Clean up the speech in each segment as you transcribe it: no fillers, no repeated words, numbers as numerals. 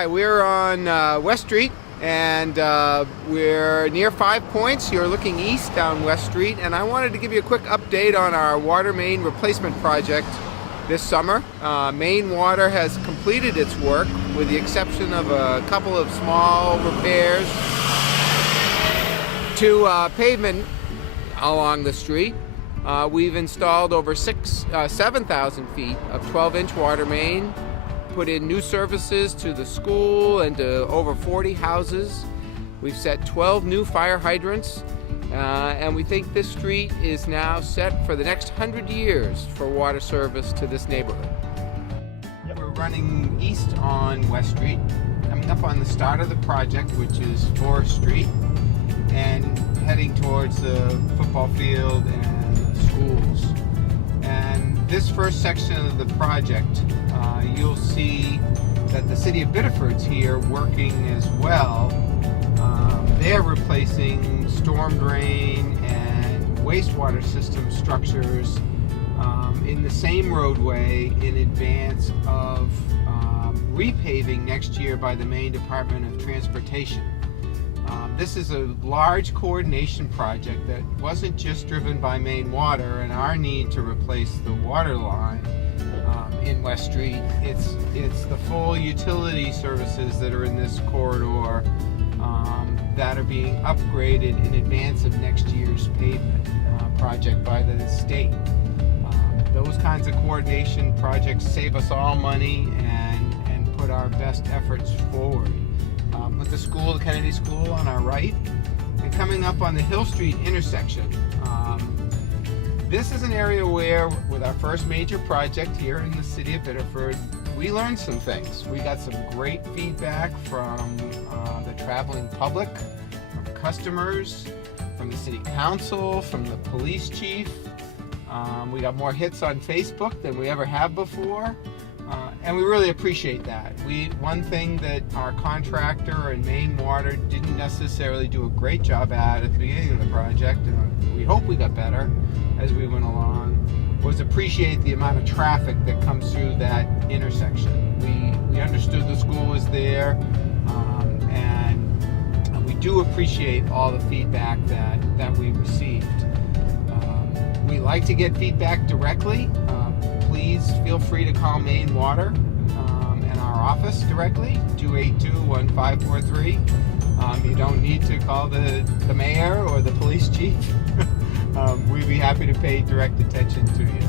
Hi, we're on West Street, and we're near 5 Points. You're looking east down West Street, and I wanted to give you a quick update on our water main replacement project this summer. Maine Water has completed its work with the exception of a couple of small repairs to pavement along the street. We've installed over 7,000 feet of 12-inch water main, put in new services to the school and to over 40 houses. We've set 12 new fire hydrants, and we think this street is now set for the next 100 years for water service to this neighborhood. We're running east on West Street, coming up on the start of the project, which is Forest Street, and heading towards the football field and the schools. And this first section of the project, you'll see that the city of Biddeford's here working as well. They're replacing storm drain and wastewater system structures in the same roadway in advance of repaving next year by the Maine Department of Transportation. This is a large coordination project that wasn't just driven by Maine Water and our need to replace the water line in West Street. It's the full utility services that are in this corridor that are being upgraded in advance of next year's pavement project by the state. Those kinds of coordination projects save us all money and put our best efforts forward. With the school, the Kennedy School on our right, and coming up on the Hill Street intersection. This is an area where, with our first major project here in the city of Biddeford, we learned some things. We got some great feedback from the traveling public, from customers, from the city council, from the police chief. We got more hits on Facebook than we ever have before. And we really appreciate that. One thing that our contractor and Maine Water didn't necessarily do a great job at the beginning of the project, and we hope we got better as we went along, was appreciate the amount of traffic that comes through that intersection. We understood the school was there, and we do appreciate all the feedback that we received. We like to get feedback directly. Please feel free to call Maine Water and our office directly, 282-1543. You don't need to call the mayor or the police chief. We'd be happy to pay direct attention to you.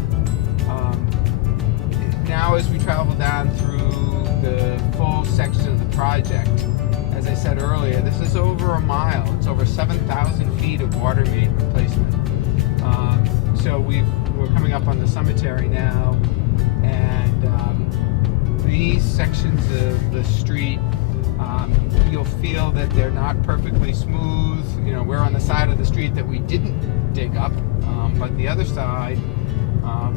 Now as we travel down through the full section of the project, as I said earlier, this is over a mile. It's over 7,000 feet of water main replacement. So we're coming up on the cemetery now, and these sections of the street, you'll feel that they're not perfectly smooth. You know, we're on the side of the street that we didn't dig up, but the other side,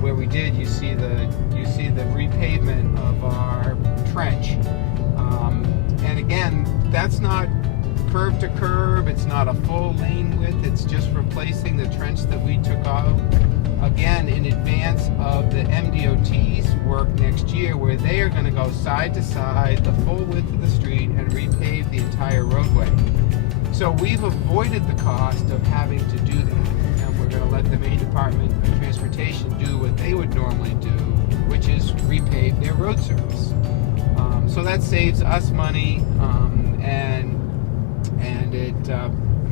where we did, you see the repavement of our trench. And again, that's not curb to curb, it's not a full lane width, it's just replacing the trench that we took out, again, in advance of the MDOT's work next year, where they are going to go side to side, the full width of the street, and repave the entire roadway. So we've avoided the cost of having to do that, and we're going to let the Maine Department of Transportation do what they would normally do, which is repave their road surface. So that saves us money, and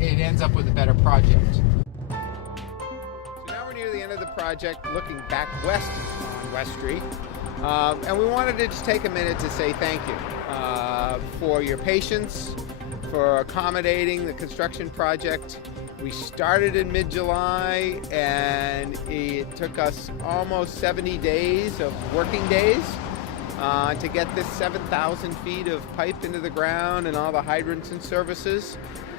it ends up with a better project. So now we're near the end of the project, looking back west on West Street, and we wanted to just take a minute to say thank you for your patience, for accommodating the construction project. We started in mid-July, and it took us almost 70 days of working days to get this 7,000 feet of pipe into the ground and all the hydrants and services.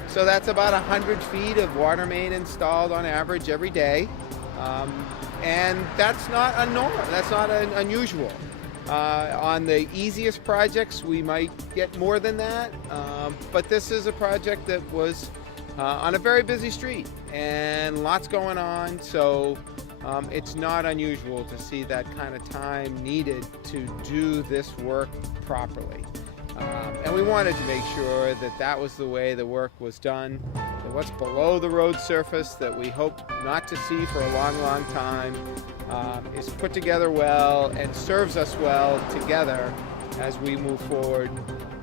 So that's about 100 feet of water main installed on average every day. And that's not a norm, that's not unusual. On the easiest projects, we might get more than that, but this is a project that was on a very busy street and lots going on, so it's not unusual to see that kind of time needed to do this work properly. And we wanted to make sure that that was the way the work was done, that what's below the road surface that we hope not to see for a long, long time is put together well and serves us well together as we move forward.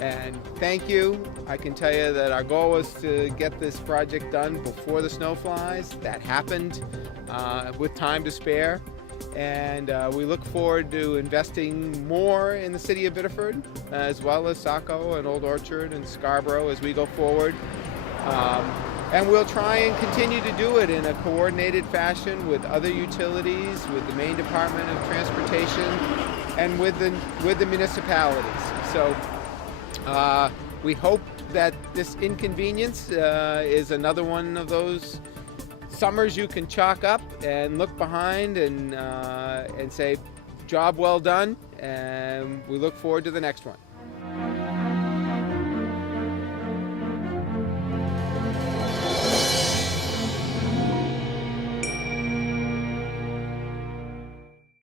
And thank you. I can tell you that our goal was to get this project done before the snow flies. That happened with time to spare. And we look forward to investing more in the city of Biddeford, as well as Saco and Old Orchard and Scarborough as we go forward. And we'll try and continue to do it in a coordinated fashion with other utilities, with the Maine Department of Transportation, and with the municipalities. So we hope that this inconvenience is another one of those summers you can chalk up and look behind and say, job well done, and we look forward to the next one.